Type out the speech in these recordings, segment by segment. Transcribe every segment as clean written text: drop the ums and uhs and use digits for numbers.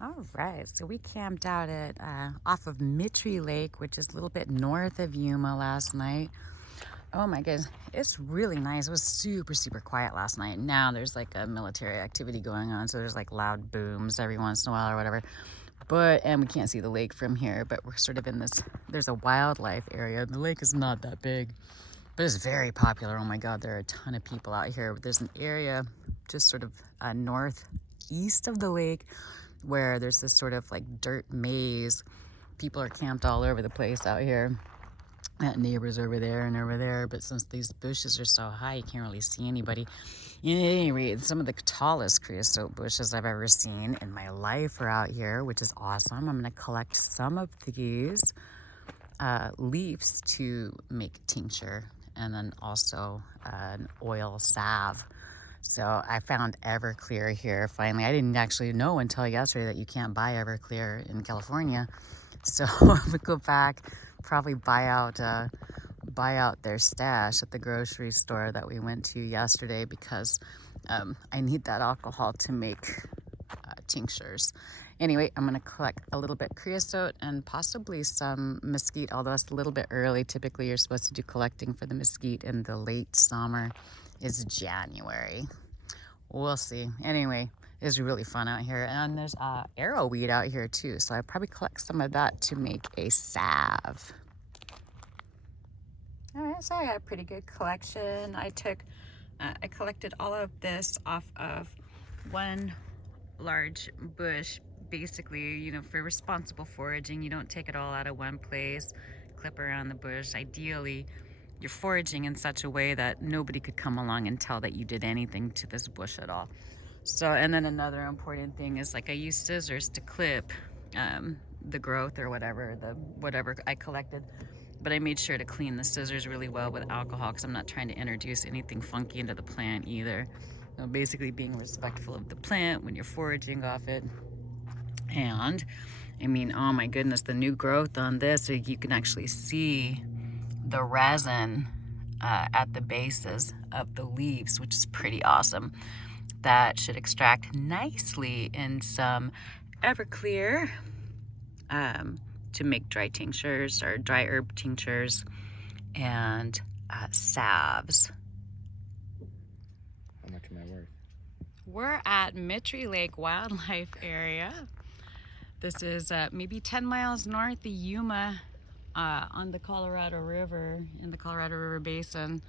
All right, so we camped out at off of Mittry Lake, which is a little bit north of Yuma last night. Oh my goodness, it's really nice. It was super, super quiet last night. Now there's like a military activity going on, so there's like loud booms every once in a while or whatever. And we can't see the lake from here, but we're sort of in this, there's a wildlife area. The lake is not that big, but it's very popular. Oh my God, there are a ton of people out here. There's an area just sort of northeast of the lake where there's this sort of like dirt maze. People are camped all over the place out here. Neighbors over there and over there, but since these bushes are so high, you can't really see anybody. At any rate, some of the tallest creosote bushes I've ever seen in my life are out here, which is awesome. I'm gonna collect some of these leaves to make tincture and then also an oil salve. So I found Everclear here finally. I didn't actually know until yesterday that you can't buy Everclear in California. So we go back, probably buy out their stash at the grocery store that we went to yesterday because I need that alcohol to make tinctures. Anyway, I'm gonna collect a little bit creosote and possibly some mesquite, although it's a little bit early. Typically you're supposed to do collecting for the mesquite in the late summer. Is January. We'll see. Anyway, it's really fun out here. And there's arrowweed out here too. So I probably collect some of that to make a salve. All right, so I got a pretty good collection. I collected all of this off of one large bush. Basically, you know, for responsible foraging, you don't take it all out of one place, clip around the bush. Ideally, you're foraging in such a way that nobody could come along and tell that you did anything to this bush at all. So, and then another important thing is like I use scissors to clip the growth or whatever I collected, but I made sure to clean the scissors really well with alcohol because I'm not trying to introduce anything funky into the plant either. You know, basically being respectful of the plant when you're foraging off it. And I mean, oh my goodness, the new growth on this, you can actually see the resin at the bases of the leaves, which is pretty awesome. That should extract nicely in some Everclear to make dry tinctures or dry herb tinctures and salves. How much am I worth? We're at Mittry Lake Wildlife Area. This is maybe 10 miles north of Yuma on the Colorado River, in the Colorado River Basin.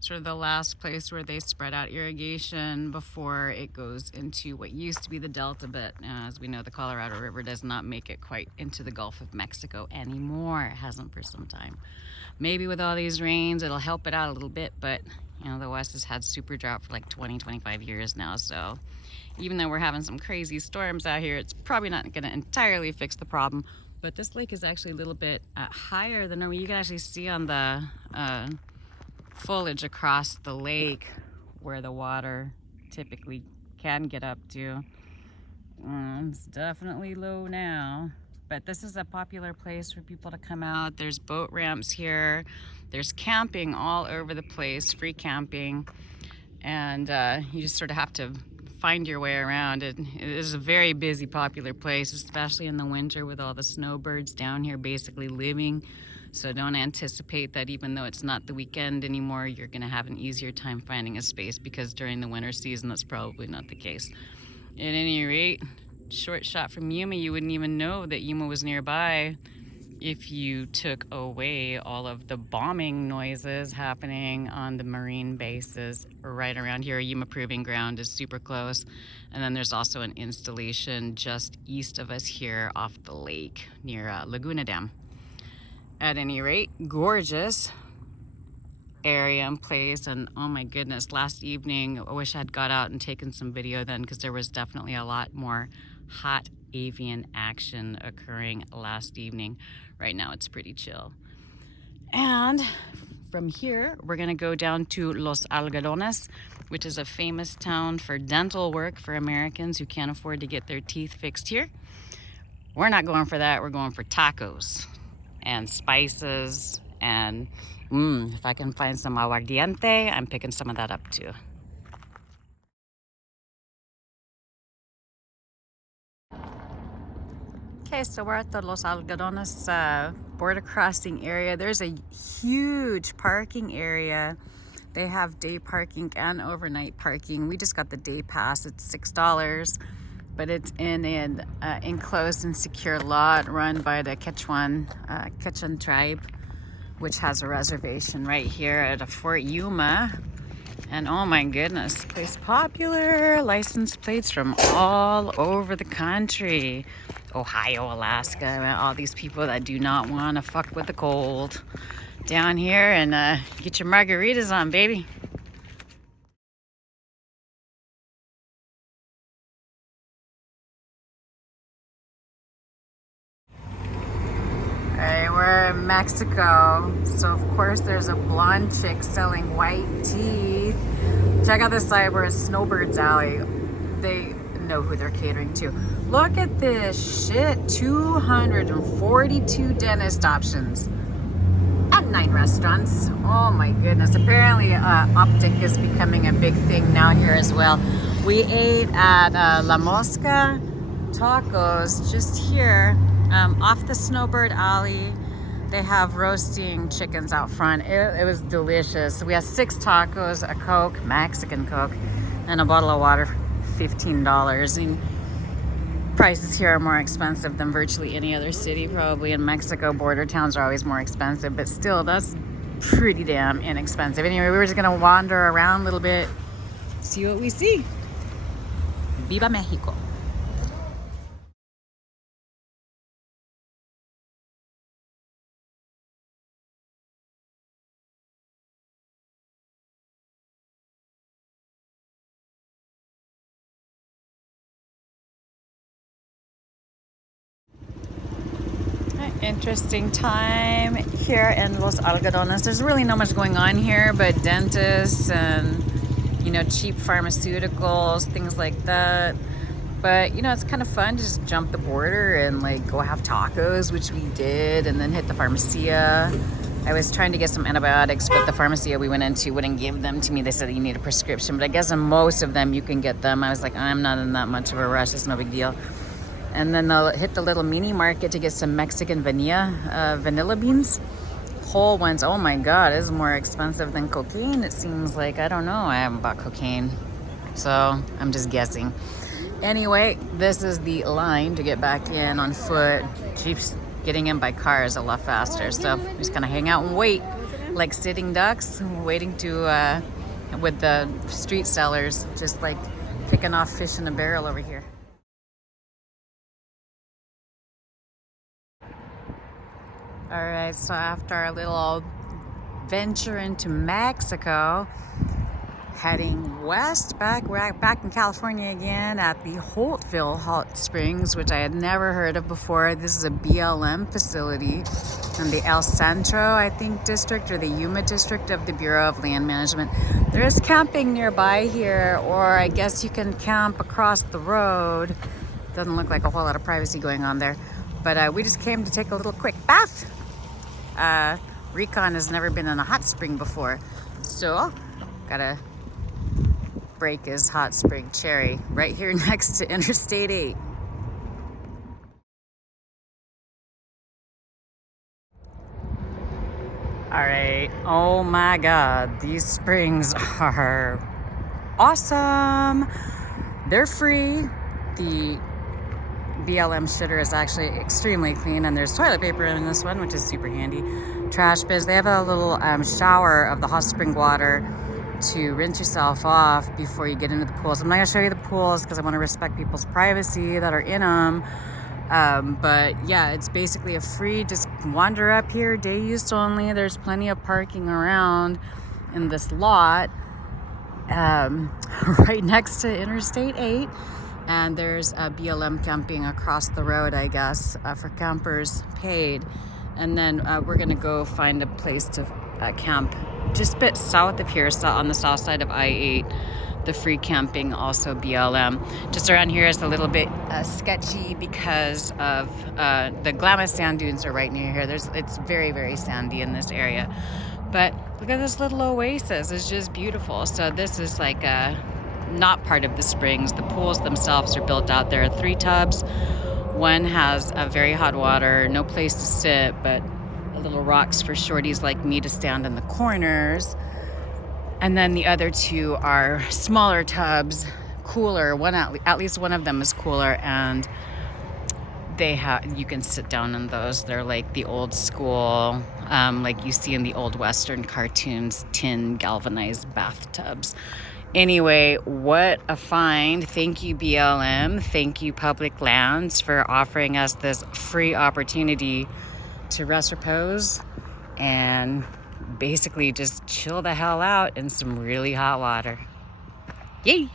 Sort of the last place where they spread out irrigation before it goes into what used to be the Delta, but as we know, the Colorado River does not make it quite into the Gulf of Mexico anymore. It hasn't for some time. Maybe with all these rains, it'll help it out a little bit, but you know, the West has had super drought for like 20, 25 years now, so even though we're having some crazy storms out here, it's probably not gonna entirely fix the problem. But this lake is actually a little bit higher than normal. You can actually see on the foliage across the lake where the water typically can get up to. It's definitely low now, but this is a popular place for people to come out. There's boat ramps here. There's camping all over the place, free camping, and you just sort of have to find your way around. It is a very busy, popular place, especially in the winter with all the snowbirds down here basically living. So don't anticipate that even though it's not the weekend anymore, you're gonna have an easier time finding a space, because during the winter season, that's probably not the case. At any rate, short shot from Yuma, you wouldn't even know that Yuma was nearby if you took away all of the bombing noises happening on the marine bases right around here. Yuma Proving Ground is super close. And then there's also an installation just east of us here off the lake near Laguna Dam. At any rate, gorgeous area and place, and oh my goodness, last evening I wish I'd got out and taken some video then, because there was definitely a lot more hot avian action occurring last evening. Right now it's pretty chill. And from here we're gonna go down to Los Algodones, which is a famous town for dental work for Americans who can't afford to get their teeth fixed here. We're not going for that, we're going for tacos and spices, and if I can find some aguardiente, I'm picking some of that up too. Okay, so we're at the Los Algodones border crossing area. There's a huge parking area. They have day parking and overnight parking. We just got the day pass. It's $6, but it's in an enclosed and secure lot run by the Quechan tribe, which has a reservation right here at Fort Yuma. And oh my goodness, place popular. License plates from all over the country. Ohio, Alaska, all these people that do not want to fuck with the cold. Down here and get your margaritas on, baby. Alright, we're in Mexico. So of course there's a blonde chick selling white teeth. Check out this side, we're in Snowbird's Alley. They know who they're catering to. Look at this shit. 242 dentist options and 9 restaurants. Oh my goodness. Apparently optic is becoming a big thing now here as well. We ate at La Mosca Tacos just here off the Snowbird Alley. They have roasting chickens out front. It was delicious. We had 6 tacos, a Coke, Mexican Coke, and a bottle of water. $15. And prices here are more expensive than virtually any other city. Probably in Mexico, border towns are always more expensive, but still, that's pretty damn inexpensive. Anyway, we were just gonna wander around a little bit, see what we see. Viva Mexico. Interesting time here in Los Algodones. There's really not much going on here, but dentists and, you know, cheap pharmaceuticals, things like that. But, you know, it's kind of fun to just jump the border and like go have tacos, which we did, and then hit the pharmacia. I was trying to get some antibiotics, but the pharmacia we went into wouldn't give them to me. They said you need a prescription, but I guess in most of them you can get them. I was like, I'm not in that much of a rush. It's no big deal. And then they'll hit the little mini market to get some Mexican vanilla beans. Whole ones, oh my God, is more expensive than cocaine, it seems like. I don't know, I haven't bought cocaine, so I'm just guessing. Anyway, this is the line to get back in on foot. Jeeps, getting in by car is a lot faster, so we just kind of hang out and wait like sitting ducks, waiting to, with the street sellers, just like picking off fish in a barrel over here. All right, so after our little venture into Mexico, heading west, we're back in California again at the Holtville Hot Springs, which I had never heard of before. This is a BLM facility in the El Centro, I think, district, or the Yuma district of the Bureau of Land Management. There is camping nearby here, or I guess you can camp across the road. Doesn't look like a whole lot of privacy going on there. But we just came to take a little quick bath. Recon has never been in a hot spring before, so gotta break his hot spring cherry right here next to Interstate 8. All right, oh my God, these springs are awesome. They're free. The BLM shitter is actually extremely clean, and there's toilet paper in this one, which is super handy. Trash bins. They have a little shower of the hot spring water to rinse yourself off before you get into the pools. I'm not gonna show you the pools because I want to respect people's privacy that are in them. But yeah, it's basically a free, just wander up here, day use only. There's plenty of parking around in this lot right next to Interstate 8. And there's a BLM camping across the road, I guess, for campers paid. And then we're gonna go find a place to camp just a bit south of here, so on the south side of I-8. The free camping, also BLM. Just around here is a little bit sketchy because of the Glamis sand dunes are right near here. It's very, very sandy in this area. But look at this little oasis, it's just beautiful. So this is like not part of the springs. The pools themselves are built out. There are 3 tubs, One has a very hot water, no place to sit, but little rocks for shorties like me to stand in the corners. And then the other two are smaller tubs, cooler. One at least one of them is cooler, and you can sit down in those. They're like the old school, like you see in the old Western cartoons, tin galvanized bathtubs. Anyway, what a find. Thank you, BLM. Thank you, Public Lands, for offering us this free opportunity to rest, repose, and basically just chill the hell out in some really hot water. Yay!